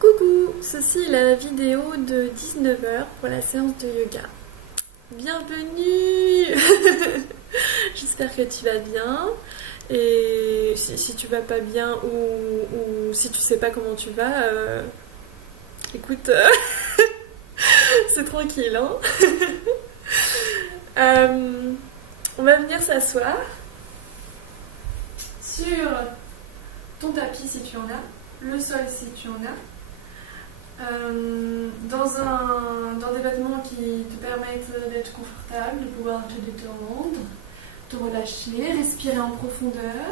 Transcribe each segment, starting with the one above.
Coucou, ceci est la vidéo de 19 h pour la séance de yoga. Bienvenue. J'espère que tu vas bien. Et si tu vas pas bien ou si tu sais pas comment tu vas, écoute, c'est tranquille, hein. On va venir s'asseoir sur ton tapis si tu en as, le sol si tu en as. Dans des vêtements qui te permettent d'être confortable, de pouvoir te détendre, te relâcher, respirer en profondeur.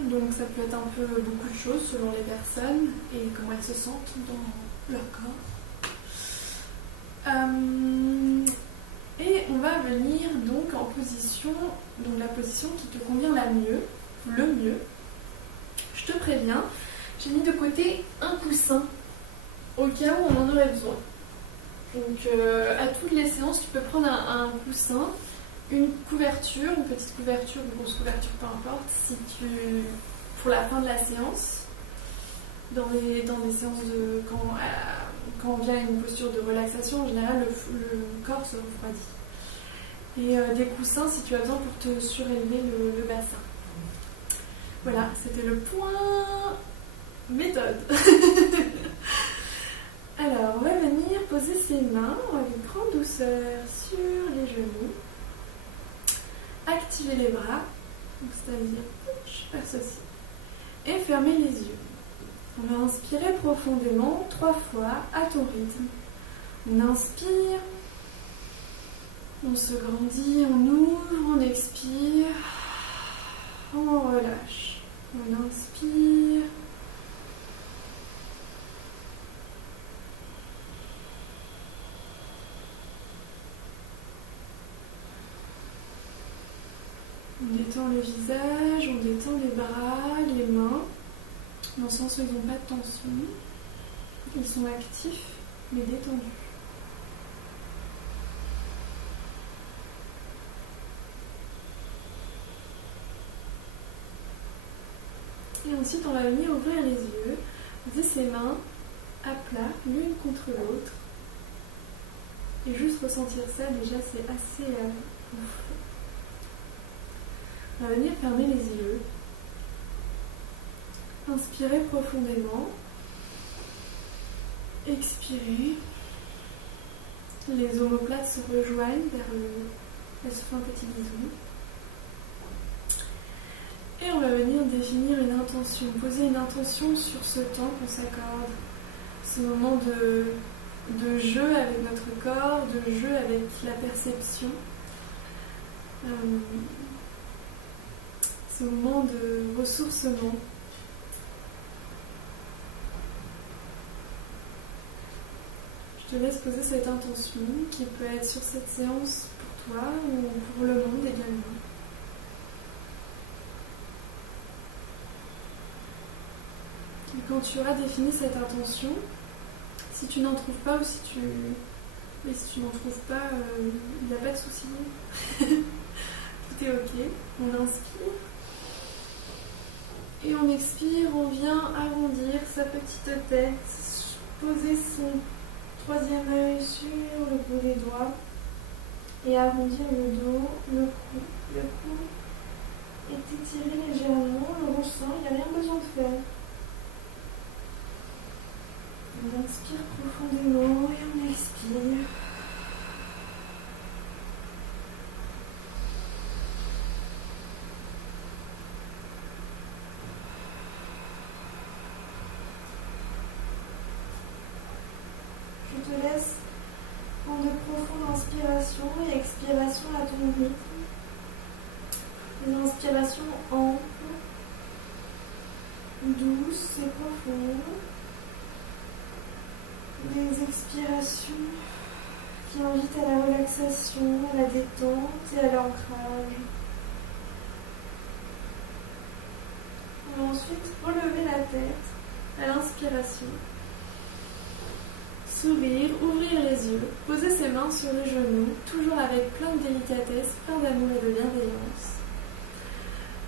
Donc ça peut être un peu beaucoup de choses selon les personnes et comment elles se sentent dans leur corps. Et on va venir donc en position, donc la position qui te convient le mieux. Je te préviens. J'ai mis de côté un coussin au cas où on en aurait besoin. Donc à toutes les séances, tu peux prendre un coussin, une couverture, une petite couverture, une grosse couverture, peu importe, pour la fin de la séance, dans des séances de quand on vient à une posture de relaxation, en général le corps se refroidit. Et des coussins si tu as besoin pour te surélever le bassin. Voilà, c'était le point méthode. Alors, on va venir poser ses mains avec grande douceur sur les genoux. Activer les bras, c'est-à-dire, je passe aussi. Et fermer les yeux. On va inspirer profondément 3 fois à ton rythme. On inspire, on se grandit, on ouvre, on expire, on relâche. On inspire. On détend le visage, on détend les bras, les mains, dans le sens où ils n'ont pas de tension. Ils sont actifs, mais détendus. Et ensuite, on va venir ouvrir les yeux, poser ses mains à plat, l'une contre l'autre. Et juste ressentir ça, déjà, c'est assez ouf. On va venir fermer les yeux. Inspirez profondément. Expirez. Les omoplates se rejoignent elles se font un petit bisou. Et on va venir définir une intention, poser une intention sur ce temps qu'on s'accorde. Ce moment de jeu avec notre corps, de jeu avec la perception. Ce moment de ressourcement. Je te laisse poser cette intention qui peut être sur cette séance pour toi ou pour le monde également. Et quand tu auras défini cette intention, si tu n'en trouves pas ou si tu n'en trouves pas, il n'y a pas de souci. Tout est ok. On inspire. Et on expire, on vient arrondir sa petite tête, poser son 3e œil sur le bout des doigts et arrondir le dos, le cou est étiré légèrement, on le ressent, il n'y a rien besoin de faire. On inspire profondément et on expire. Je te laisse prendre de profondes inspirations et expirations à ton rythme. Une inspiration ample, douce et profonde. Des expirations qui invitent à la relaxation, à la détente et à l'ancrage. On va ensuite relever la tête à l'inspiration. Sourire, ouvrir les yeux, poser ses mains sur les genoux, toujours avec plein de délicatesse, plein d'amour et de bienveillance.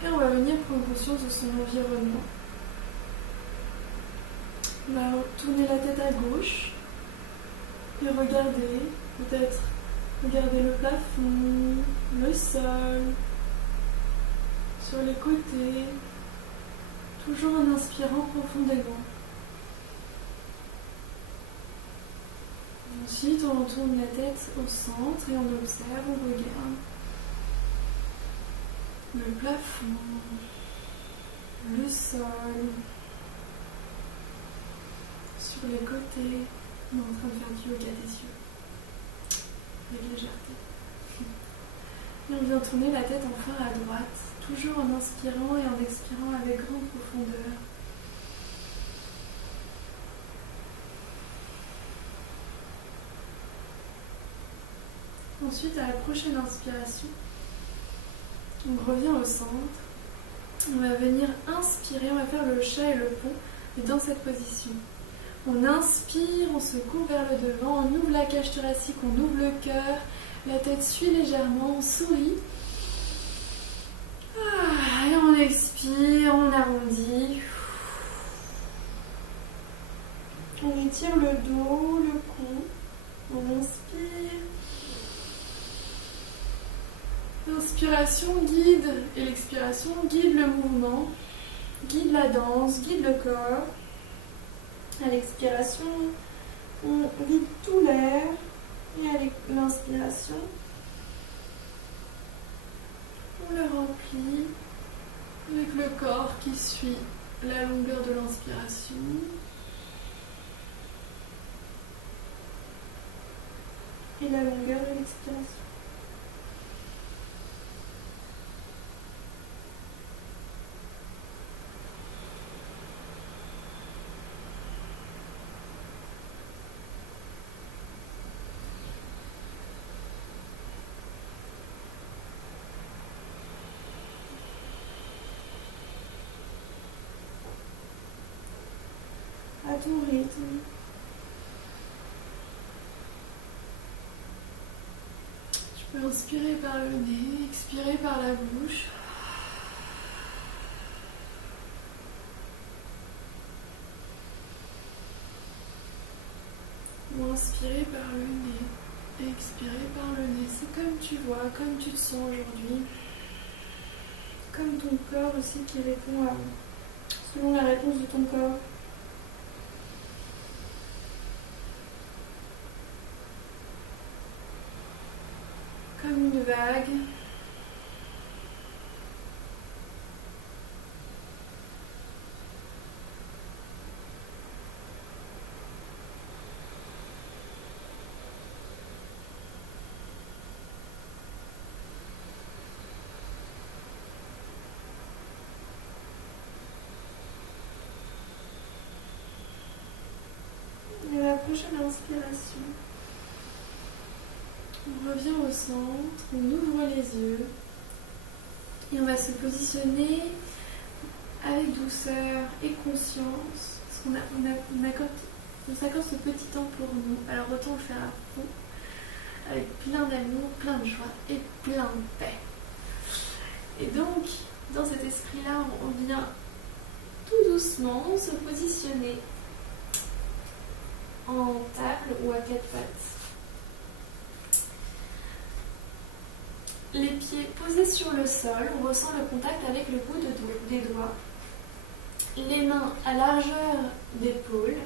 Et on va venir prendre conscience de son environnement. On va tourner la tête à gauche et regarder, peut-être regarder le plafond, le sol, sur les côtés, toujours en inspirant profondément. Ensuite, on retourne la tête au centre et on observe, on regarde le plafond, le sol, sur les côtés. On est en train de faire du yoga des yeux, avec légèreté. Et on vient tourner la tête enfin à droite, toujours en inspirant et en expirant avec grande profondeur. Ensuite, à la prochaine inspiration, on revient au centre. On va venir inspirer, on va faire le chat et le pont, et dans cette position. On inspire, on se court vers le devant, on ouvre la cage thoracique, on ouvre le cœur, la tête suit légèrement, on sourit. Et on expire, on arrondit. On étire le dos, le cou. On inspire. L'inspiration guide et l'expiration guide le mouvement, guide la danse, guide le corps. À l'expiration, on vide tout l'air et à l'inspiration, on le remplit avec le corps qui suit la longueur de l'inspiration. Et la longueur de l'expiration. À ton rythme. Tu peux inspirer par le nez, expirer par la bouche. Ou inspirer par le nez et expirer par le nez. C'est comme tu vois, comme tu te sens aujourd'hui. Comme ton corps aussi qui répond selon la réponse de ton corps. Comme une vague. Et à la prochaine inspiration, on revient au centre, on ouvre les yeux et on va se positionner avec douceur et conscience. Parce on s'accorde ce petit temps pour nous. Alors autant le faire à fond, avec plein d'amour, plein de joie et plein de paix. Et donc, dans cet esprit-là, on vient tout doucement se positionner en table ou à quatre pattes. Les pieds posés sur le sol, on ressent le contact avec le bout des doigts. Les mains à largeur d'épaule.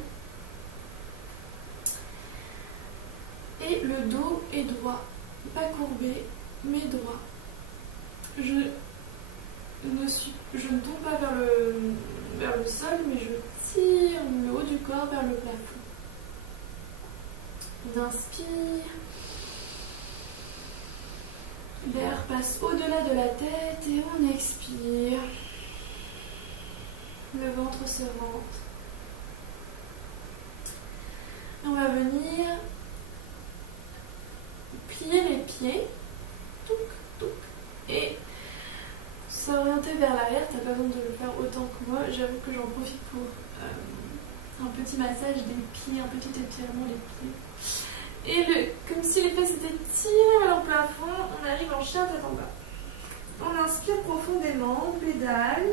Et le dos est droit, pas courbé, mais droit. Je ne tombe pas vers le sol, mais je tire le haut du corps vers le plafond. On inspire. L'air passe au-delà de la tête et on expire. Le ventre se rentre. On va venir plier les pieds. Touc, touc. Et s'orienter vers l'arrière. Tu n'as pas besoin de le faire autant que moi. J'avoue que j'en profite pour un petit massage des pieds, un petit étirement des pieds. Et comme si les fesses étaient tirées vers le plafond, on arrive en chien tête en bas. On inspire profondément, on pédale.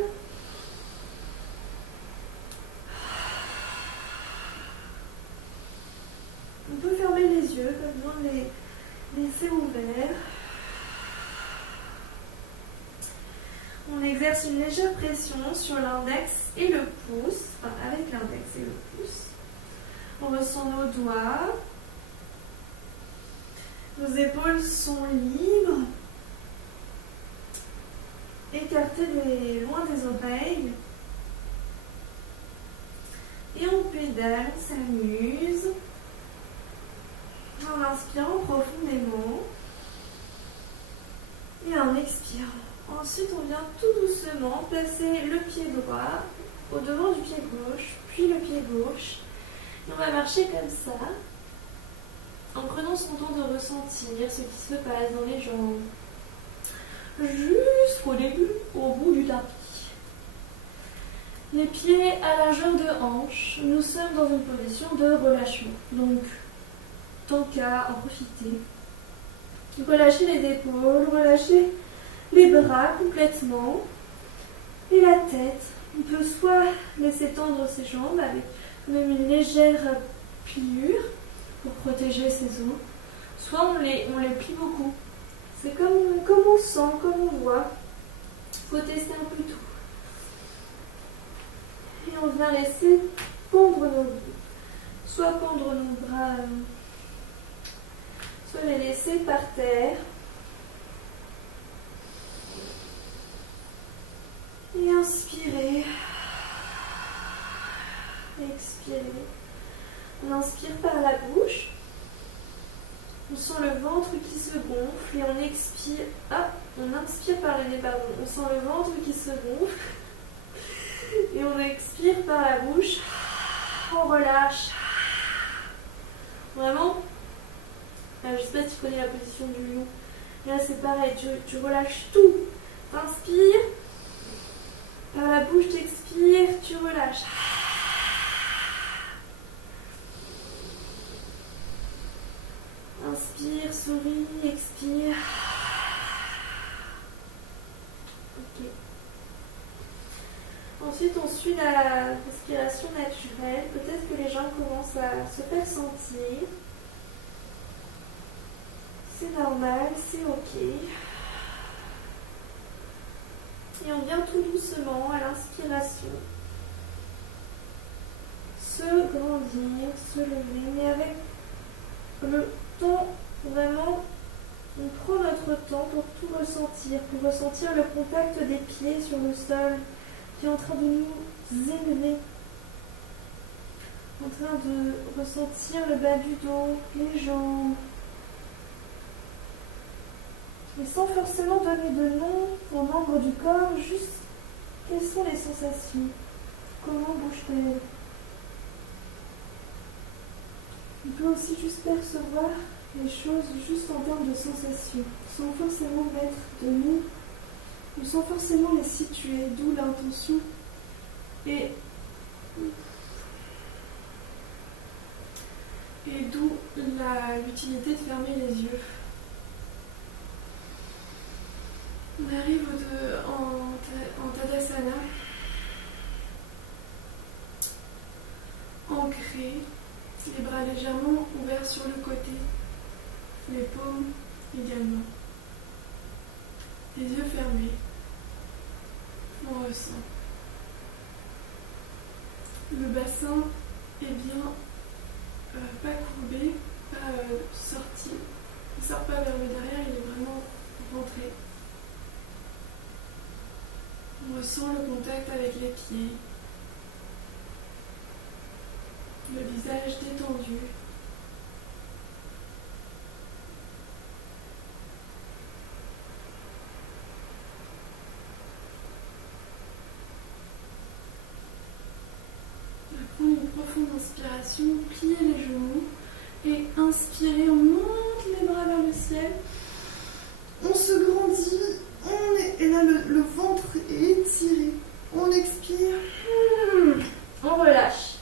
yeux, pas besoin de les laisser ouverts. On exerce une légère pression sur l'index et le pouce, enfin avec l'index et le pouce. On ressent nos doigts. Nos épaules sont libres. Écartées loin des oreilles. Et on pédale, on s'amuse. En inspirant profondément. Et en expirant. Ensuite, on vient tout doucement placer le pied droit au devant du pied gauche, puis le pied gauche. Et on va marcher comme ça, en prenant son temps de ressentir ce qui se passe dans les jambes, jusqu'au début, au bout du tapis. Les pieds à largeur de hanche, nous sommes dans une position de relâchement. Donc, tant qu'à en profiter, relâchez les épaules, relâchez les bras complètement et la tête. On peut soit laisser tendre ses jambes avec même une légère pliure pour protéger ses os, soit on les plie beaucoup. C'est comme on sent, comme on voit. Il faut tester un peu tout. Et on vient laisser pendre nos bras. Soit pendre nos bras, soit les laisser par terre. Et inspirez. Expirez. On inspire par la bouche. On sent le ventre qui se gonfle et on expire. Ah, on inspire par le nez, pardon. On sent le ventre qui se gonfle. Et on expire par la bouche. On relâche. Vraiment. Je ne sais pas si tu connais la position du lion. Là, c'est pareil. Tu relâches tout. T'inspires. Par la bouche, tu expires. Tu relâches. Inspire, souris, expire. Ok. Ensuite, on suit la respiration naturelle. Peut-être que les jambes commencent à se faire sentir. C'est normal, c'est ok. Et on vient tout doucement à l'inspiration. Se grandir, se lever, mais avec le temps, vraiment, on prend notre temps pour tout ressentir, pour ressentir le contact des pieds sur le sol, qui est en train de nous élever, en train de ressentir le bas du dos, les jambes, mais sans forcément donner de nom aux membres du corps, juste quelles sont les sensations, comment bouge-t-elle. On peut aussi juste percevoir les choses juste en termes de sensations, sans forcément mettre de mots, ou sans forcément les situer, d'où l'intention et d'où l'utilité de fermer les yeux. On arrive en Tadasana, ancré. Les bras légèrement ouverts sur le côté, les paumes également. Les yeux fermés. On ressent. Le bassin est bien pas courbé, pas sorti. Il ne sort pas vers le derrière, il est vraiment rentré. On ressent le contact avec les pieds. Le visage détendu. On va prendre une profonde inspiration, plier les genoux et inspirer, on monte les bras vers le ciel. On se grandit, et là le ventre est étiré. On expire, on relâche.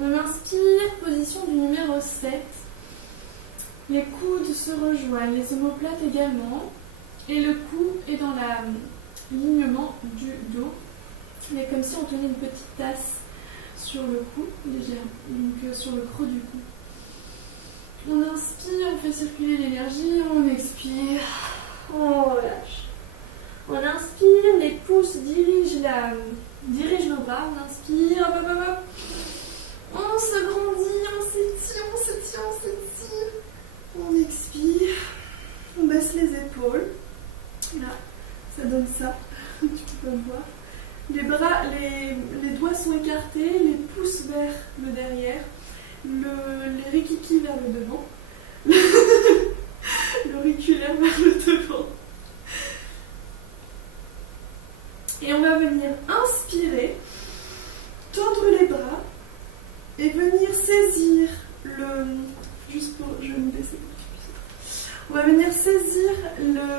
On inspire, position du numéro 7. Les coudes se rejoignent, les omoplates également. Et le cou est dans l'alignement du dos. Mais comme si on tenait une petite tasse sur le cou, légère, donc sur le creux du cou. On inspire, on fait circuler l'énergie, on expire, on relâche. On inspire, les pouces dirigent nos bras, on inspire, hop, hop, hop. On se grandit, on s'étire, on s'étire, on s'étire. On expire, on baisse les épaules. Là, ça donne ça, tu peux le voir. Les bras, les doigts sont écartés, les pouces vers le derrière, les rikiki vers le devant, l'auriculaire vers le devant. Et on va venir inspirer, tendre les bras et venir saisir juste pour, je vais me baisser. On va venir saisir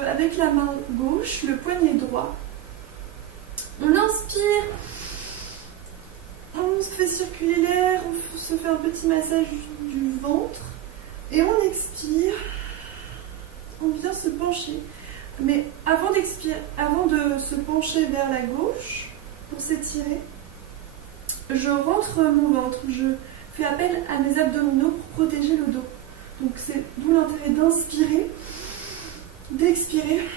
avec la main gauche le poignet droit. On inspire, on se fait circuler l'air, on se fait un petit massage du ventre et on expire, on vient se pencher. Mais avant d'expirer, avant de se pencher vers la gauche pour s'étirer, je rentre mon ventre, je fais appel à mes abdominaux pour protéger le dos. Donc c'est d'où l'intérêt d'inspirer, d'expirer,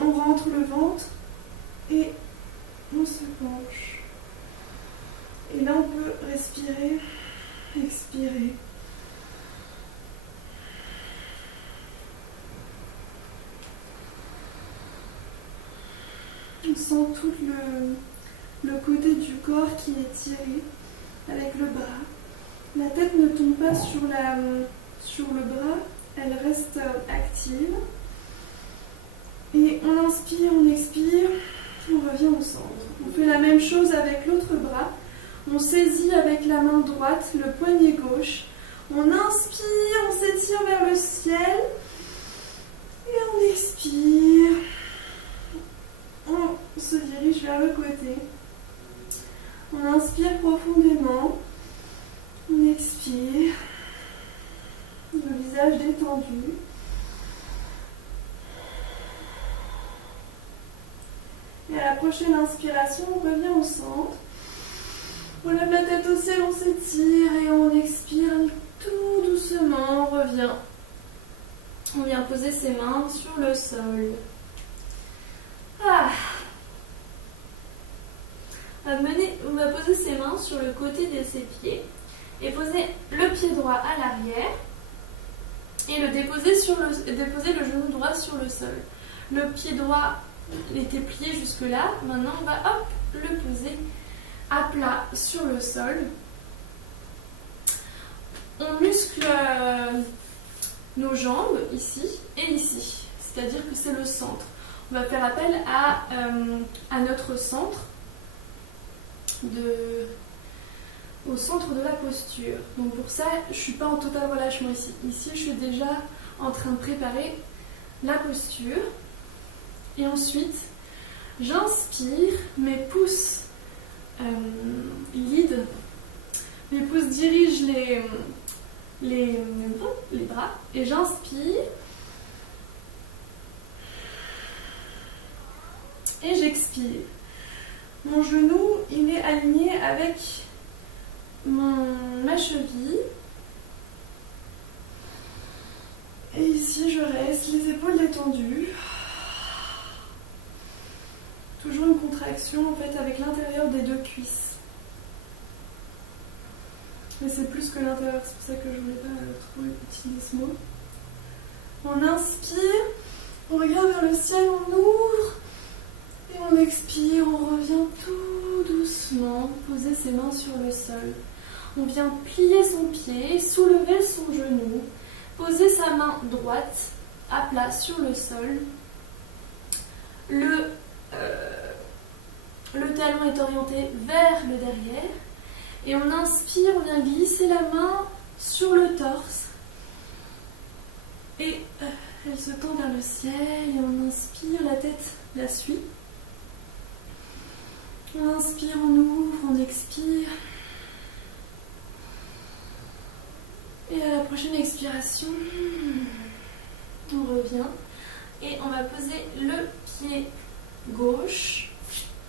on rentre le ventre et on se penche. Et là on peut respirer, expirer. On sent tout le côté du corps qui est tiré avec le bras. La tête ne tombe pas sur le bras, elle reste active. Et on inspire, on expire, on revient au centre. On fait la même chose avec l'autre bras. On saisit avec la main droite le poignet gauche. On inspire, on s'étire vers le ciel. Et on expire. On se dirige vers le côté. On inspire profondément. On expire. Le visage détendu. Et à la prochaine inspiration, on revient au centre. On lève la tête au ciel, on s'étire et on expire tout doucement. On revient. On vient poser ses mains sur le sol. On va poser ses mains sur le côté de ses pieds et poser le pied droit à l'arrière et déposer le genou droit sur le sol. Le pied droit était plié jusque là, maintenant on va le poser à plat sur le sol. On muscle nos jambes ici et ici, c'est-à-dire que c'est le centre. On va faire appel à notre centre, au centre de la posture. Donc pour ça, je ne suis pas en total relâchement ici. Ici, je suis déjà en train de préparer la posture. Et ensuite, j'inspire, mes pouces lead, mes pouces dirigent les bras. Et j'inspire. Et j'expire. Mon genou, il est aligné avec ma cheville. Et ici, je reste, les épaules détendues. Toujours une contraction en fait avec l'intérieur des deux cuisses. Mais c'est plus que l'intérieur, c'est pour ça que je ne voulais pas trop utiliser ce mot. On inspire, on regarde vers le ciel, on ouvre. Et on expire, on revient tout doucement, poser ses mains sur le sol. On vient plier son pied, soulever son genou, poser sa main droite à plat sur le sol. Le talon est orienté vers le derrière. Et on inspire, on vient glisser la main sur le torse. Et elle se tend vers le ciel et on inspire, la tête la suit. On inspire, on ouvre, on expire. Et à la prochaine expiration, on revient. Et on va poser le pied gauche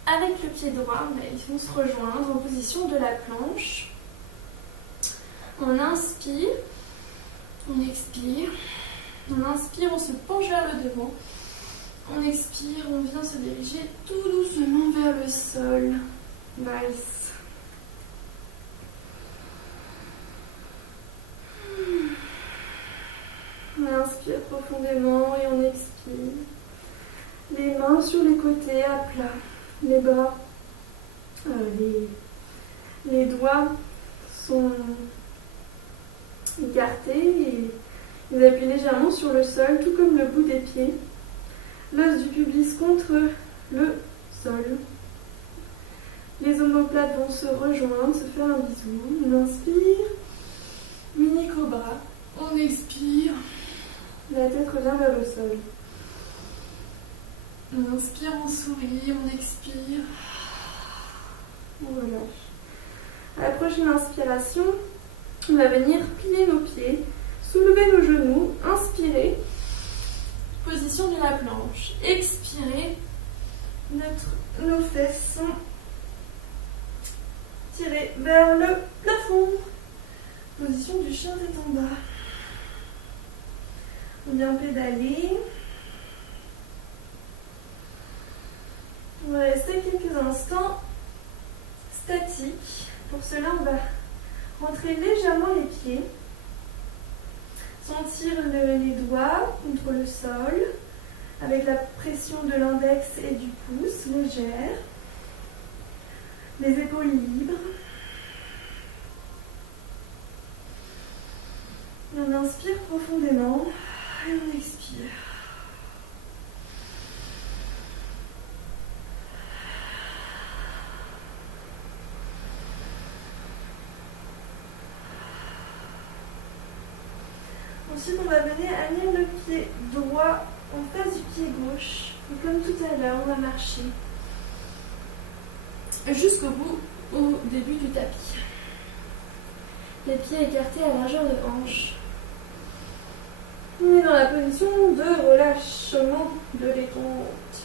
avec le pied droit. Ils vont se rejoindre en position de la planche. On inspire. On expire. On inspire, on se penche vers le devant. On expire, on vient se diriger tout doucement vers le sol. Nice. On inspire profondément et on expire. Les mains sur les côtés à plat. Les bras, les doigts sont écartés et vous appuyez légèrement sur le sol, tout comme le bout des pieds. L'os du pubis contre le sol. Les omoplates vont se rejoindre, se faire un bisou. On inspire, mini cobra. On expire, la tête revient vers le sol. On inspire, on sourit, on expire. On relâche. À la prochaine inspiration, on va venir plier nos pieds, soulever nos genoux, inspirer, position de la planche, expirer, nos fesses sont tirées vers le plafond, position du chien tête en bas. On vient pédaler. On va rester quelques instants statiques. Pour cela, on va rentrer légèrement les pieds. Sentir les doigts contre le sol avec la pression de l'index et du pouce légère. Les épaules libres. Et on inspire profondément et on expire. Ensuite, on va venir aligner le pied droit en face du pied gauche. Et comme tout à l'heure, on va marcher jusqu'au bout, au début du tapis. Les pieds écartés à largeur de hanche. On est dans la position de relâchement de l'écoute.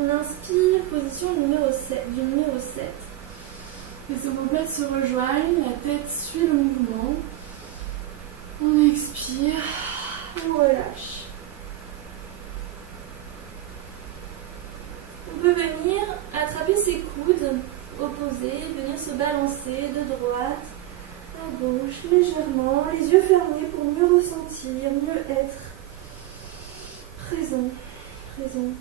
On inspire, position numéro 7. Les omoplates se rejoignent, la tête suit le mouvement. On expire, on relâche. On peut venir attraper ses coudes opposés, venir se balancer de droite à gauche légèrement, les yeux fermés pour mieux ressentir, mieux être présent, présente.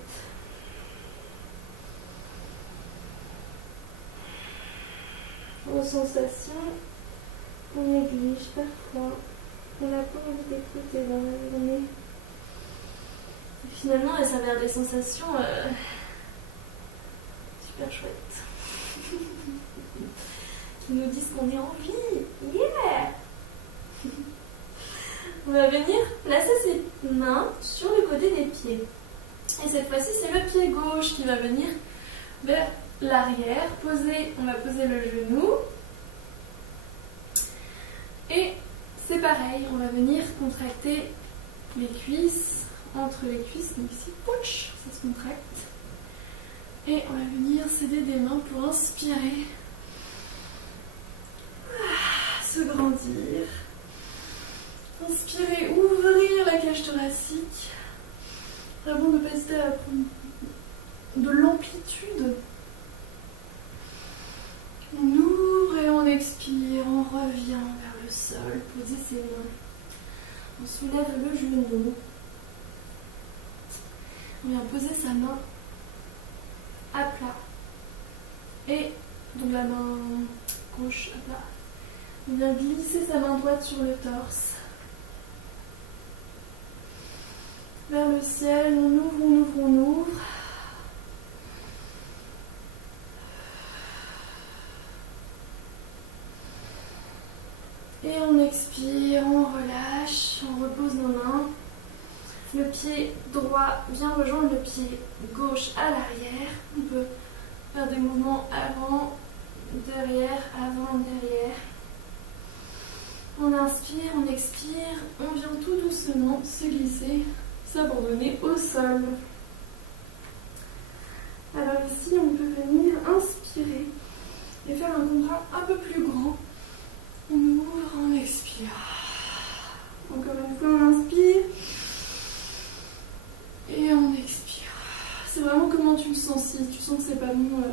Aux sensations qu'on néglige parfois, on n'a pas envie d'écouter dans la journée. Et finalement, elles s'avèrent des sensations super chouettes qui nous disent qu'on est en vie. Yeah. On va venir placer ses mains sur le côté des pieds. Et cette fois-ci, c'est le pied gauche qui va venir vers l'arrière, on va poser le genou et c'est pareil, on va venir contracter les cuisses, entre les cuisses, donc ici, pouch, ça se contracte et on va venir s'aider des mains pour inspirer, se grandir, inspirer, ouvrir la cage thoracique, vraiment ne pas hésiter à prendre de l'amplitude. On ouvre et on expire, on revient vers le sol, poser ses mains. On soulève le genou. On vient poser sa main à plat. Et donc la main gauche à plat. On vient glisser sa main droite sur le torse. Vers le ciel, on ouvre, on ouvre, on ouvre. Et on expire, on relâche, on repose nos mains. Le pied droit vient rejoindre le pied gauche à l'arrière. On peut faire des mouvements avant, derrière, On inspire, on expire, on vient tout doucement se glisser s'abandonner au sol. Alors ici, on peut venir inspirer et faire un contrat un peu plus grand. On ouvre, on expire. Encore une fois, on inspire et on expire. C'est vraiment comment tu le sens. Si tu sens que c'est pas bon,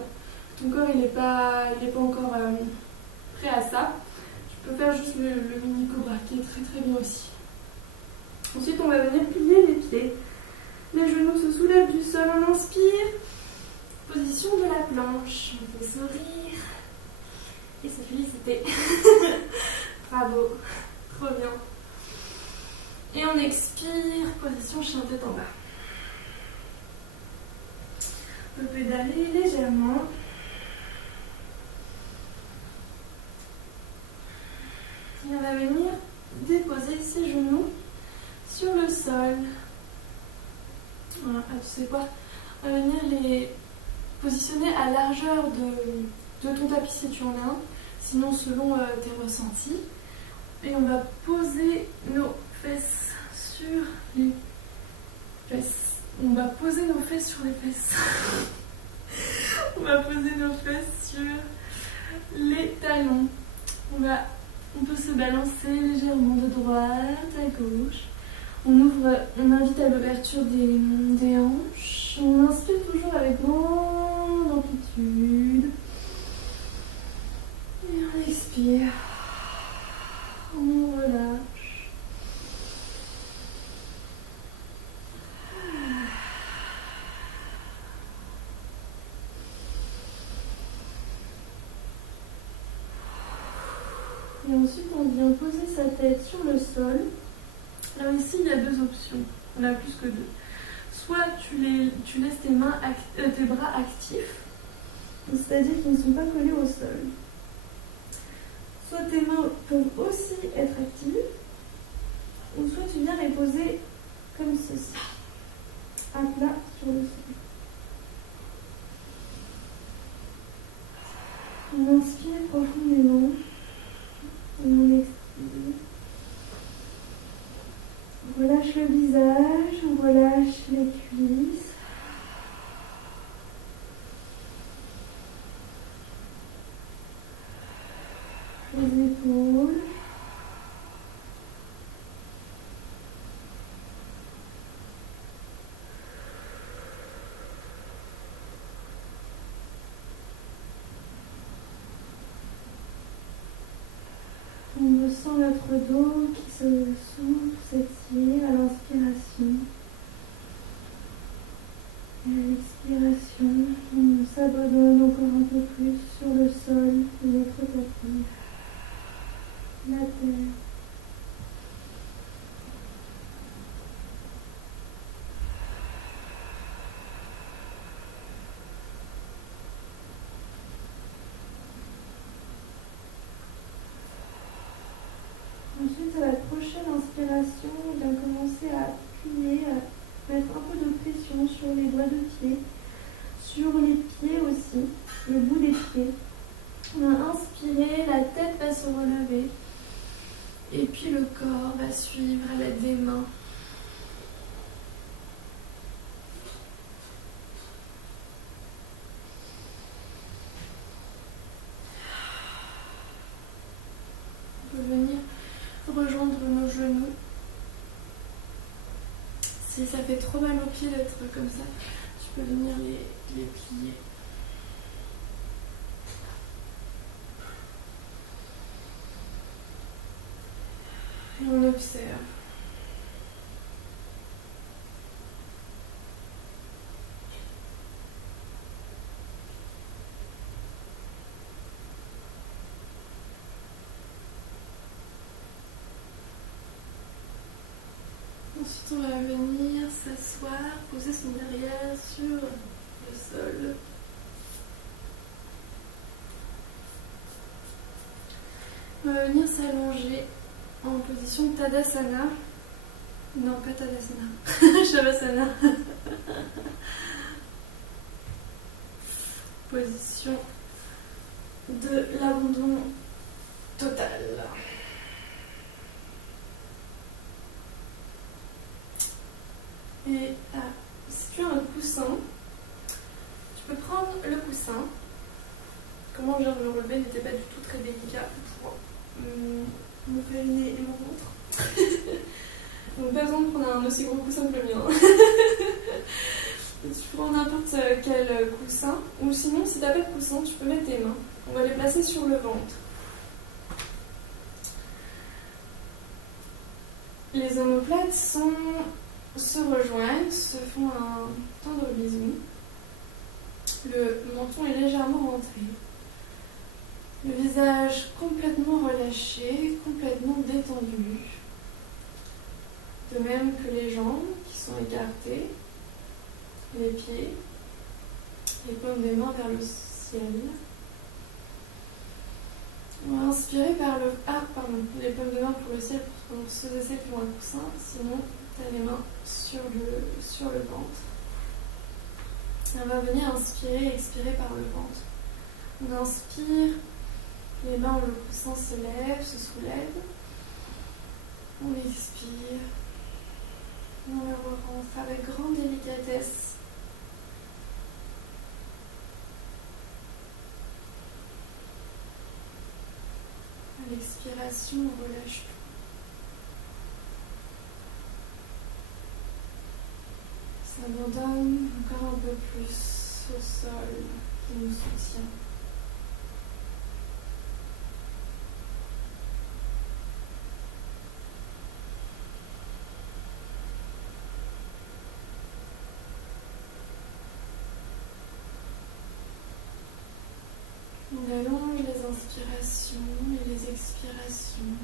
ton corps il est pas encore prêt à ça, tu peux faire juste le mini cobra qui est très très bien aussi. Ensuite, on va venir plier les pieds. Les genoux se soulèvent du sol, on inspire. Position de la planche. On peut sourire et se féliciter. Bravo, trop bien. Et on expire, position chien tête en bas. On peut pédaler légèrement. Et on va venir déposer ses genoux sur le sol. Voilà, tu sais quoi? On va venir les positionner à largeur de ton tapis si tu en as un, sinon selon tes ressentis. Et on va poser nos fesses sur les fesses. On va poser nos fesses sur les fesses. On va poser nos fesses sur les talons. On peut se balancer légèrement de droite à gauche. On invite à l'ouverture des hanches. On inspire toujours avec grande amplitude. Et on expire. On relâche. Et ensuite, on vient poser sa tête sur le sol. Alors ici, il y a deux options. On a plus que deux. Soit tu laisses tes bras actifs, c'est-à-dire qu'ils ne sont pas collés au sol. Soit tes mains peuvent aussi être actives, ou soit tu viens les poser comme ceci, à plat sur le sol. On inspire profondément, et on expire. On relâche le visage, on relâche les cuisses. Les épaules. On ressent notre dos qui se s'ouvre, s'étire à l'inspiration. Et à l'expiration, on s'abandonne encore un peu plus sur le sol de notre tapis. La terre. Ensuite, à la prochaine inspiration, on va commencer à plier, à mettre un peu de pression sur les doigts de pied, sur les pieds aussi, le bout des pieds. On va inspirer, la tête va se relever. Et puis le corps va suivre à l'aide des mains. On peut venir rejoindre nos genoux. Si ça fait trop mal aux pieds d'être comme ça, tu peux venir les plier. Et on observe. Ensuite, on va venir s'asseoir, poser son derrière sur le sol. On va venir s'allonger en position Tadasana. Non, pas Tadasana. Shavasana. Position de l'abandon total. Et si tu as un coussin, tu peux prendre le coussin. Comment je viens de le relever n'était pas du tout très délicat pour me réunir et mon ventre. Donc pas besoin de prendre un aussi gros coussin que le mien. Tu prends n'importe quel coussin, ou sinon si tu n'as pas de coussin, tu peux mettre tes mains. On va les placer sur le ventre. Les omoplates se rejoignent, se font un tendre bisou. Le menton est légèrement rentré. Le visage complètement relâché, complètement détendu. De même que les jambes qui sont écartées, les pieds, les paumes des mains vers le ciel. On va inspirer par le... les paumes de main pour le ciel pour ceux et celles qui ont un coussin, sinon tu as les mains sur le ventre. Et on va venir inspirer et expirer par le ventre. On inspire, les mains où le coussin se lève, se soulève. On expire, on le rentre avec grande délicatesse. À l'expiration, on relâche tout. S'abandonne encore un peu plus au sol qui nous soutient. On allonge les inspirations et les expirations.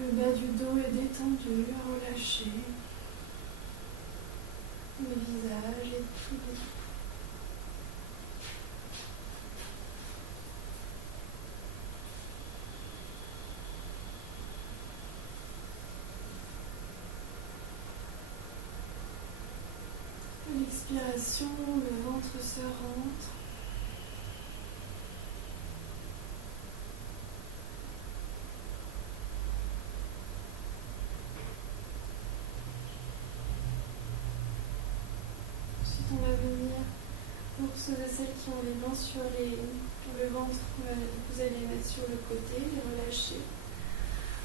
Le bas du dos est détendu, relâché. Le visage est tout doux. À l'expiration, le ventre se rentre. On va venir, pour ceux et celles qui ont les mains sur le ventre, vous allez les mettre sur le côté, les relâcher.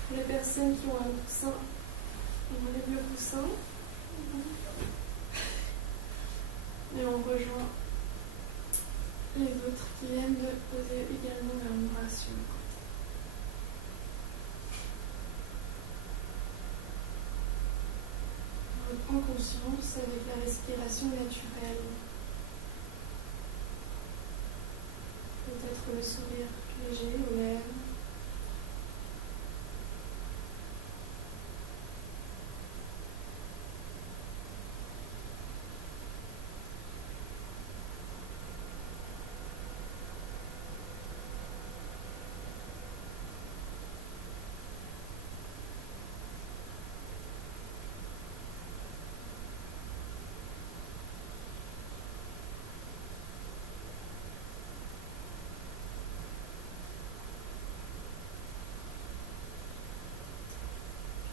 Pour les personnes qui ont un coussin, on enlève le coussin. Et on rejoint les autres qui viennent de poser également leur bras sur le côté. On reprend conscience avec la respiration naturelle. Peut-être le sourire léger aux lèvres.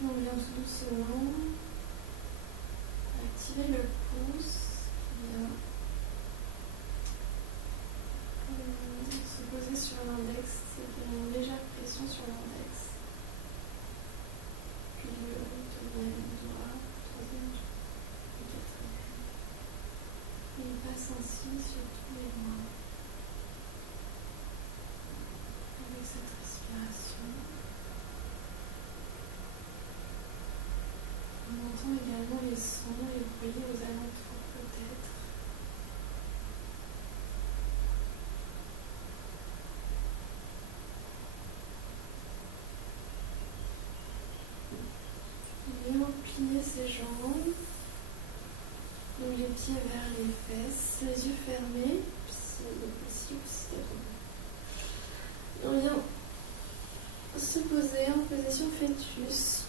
On vient tout doucement activer le pouce qui vient se poser sur l'index, c'est une légère pression sur l'index. Puis le deuxième doigt, troisième et quatrième. Et il passe ainsi sur tous les doigts. Avec cette respiration. On entend également les sons, les bruits aux alentours peut-être. On vient plier ses jambes, donc les pieds vers les fesses, les yeux fermés, si possible, on vient se poser en position fœtus.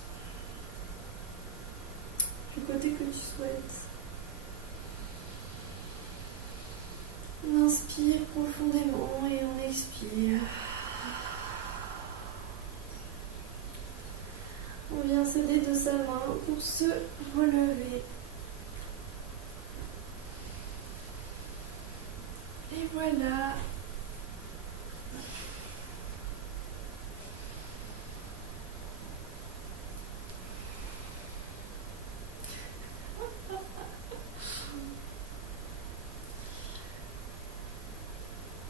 souhaites. On inspire profondément et on expire. On vient s'aider de sa main pour se relever. Et voilà.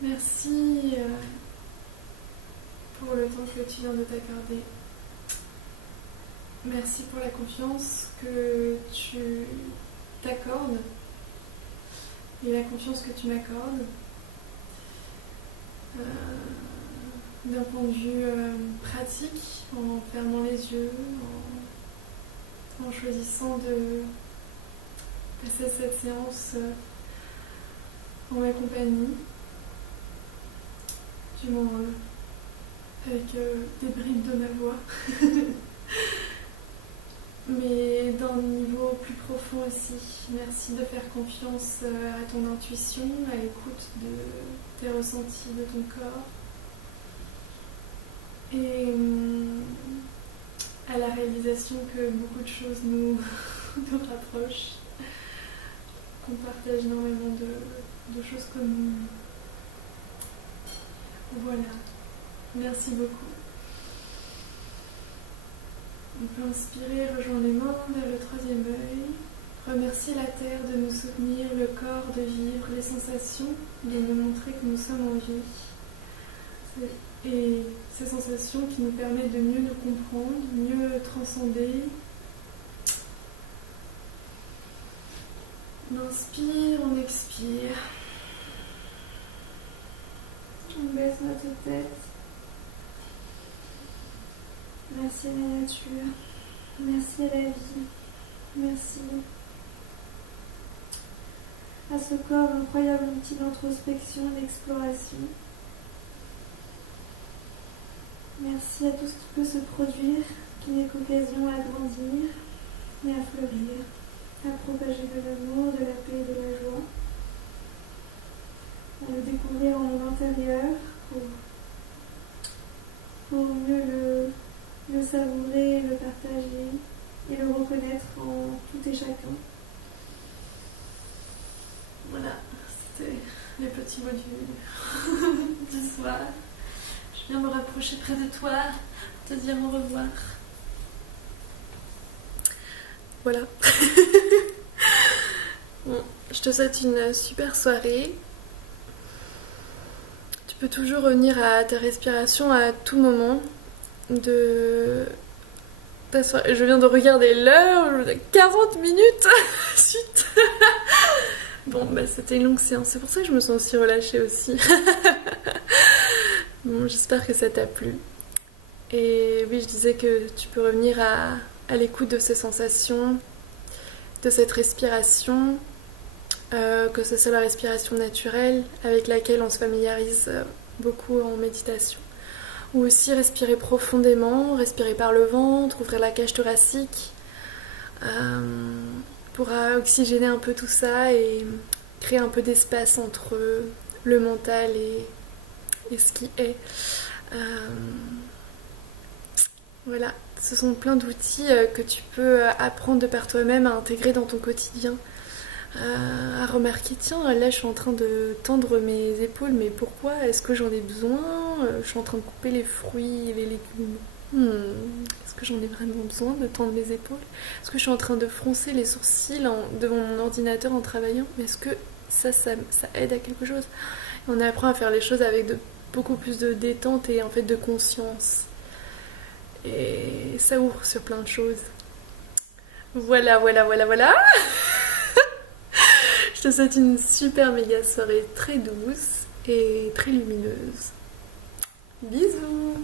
Merci pour le temps que tu viens de t'accorder. Merci pour la confiance que tu t'accordes et la confiance que tu m'accordes. D'un point de vue pratique, en fermant les yeux, en choisissant de passer cette séance en ma compagnie, du moins avec des bribes de ma voix. Mais d'un niveau plus profond aussi. Merci de faire confiance à ton intuition, à l'écoute de tes ressentis de ton corps et à la réalisation que beaucoup de choses nous rapprochent, qu'on partage énormément de choses communes. Voilà, merci beaucoup. On peut inspirer, rejoindre les mains vers le troisième œil. Remercier la terre de nous soutenir, le corps de vivre, les sensations de nous montrer que nous sommes en vie. Et ces sensations qui nous permettent de mieux nous comprendre, mieux transcender. On inspire, on expire. On baisse notre tête. Merci à la nature, merci à la vie, merci à ce corps incroyable outil d'introspection et d'exploration. Merci à tout ce qui peut se produire, qui n'est qu'occasion à grandir et à fleurir, à propager de l'amour, de la paix et de la joie, à le découvrir en l'intérieur pour mieux le savourer, le partager et le reconnaître en tout et chacun. Voilà, c'était les petits mots du soir. Je viens me rapprocher près de toi pour te dire au revoir. Voilà. Bon, je te souhaite une super soirée. Tu peux toujours revenir à ta respiration à tout moment. Je viens de regarder l'heure, 40 minutes suite. Bon, bah c'était une longue séance, c'est pour ça que je me sens aussi relâchée aussi. Bon, j'espère que ça t'a plu. Et oui, je disais que tu peux revenir à l'écoute de ces sensations, de cette respiration, que ce soit la respiration naturelle avec laquelle on se familiarise beaucoup en méditation. Ou aussi respirer profondément, respirer par le ventre, ouvrir la cage thoracique pour oxygéner un peu tout ça et créer un peu d'espace entre le mental et ce qui est. Voilà, ce sont plein d'outils que tu peux apprendre de par toi-même à intégrer dans ton quotidien. À remarquer, tiens, là je suis en train de tendre mes épaules, mais pourquoi? Est-ce que j'en ai besoin? Je suis en train de couper les fruits et les légumes. Est-ce que j'en ai vraiment besoin de tendre mes épaules? Est-ce que je suis en train de froncer les sourcils devant mon ordinateur en travaillant? Mais est-ce que ça aide à quelque chose? Et on apprend à faire les choses avec beaucoup plus de détente et en fait de conscience. Et ça ouvre sur plein de choses. Voilà. Je te souhaite une super méga soirée très douce et très lumineuse. Bisous!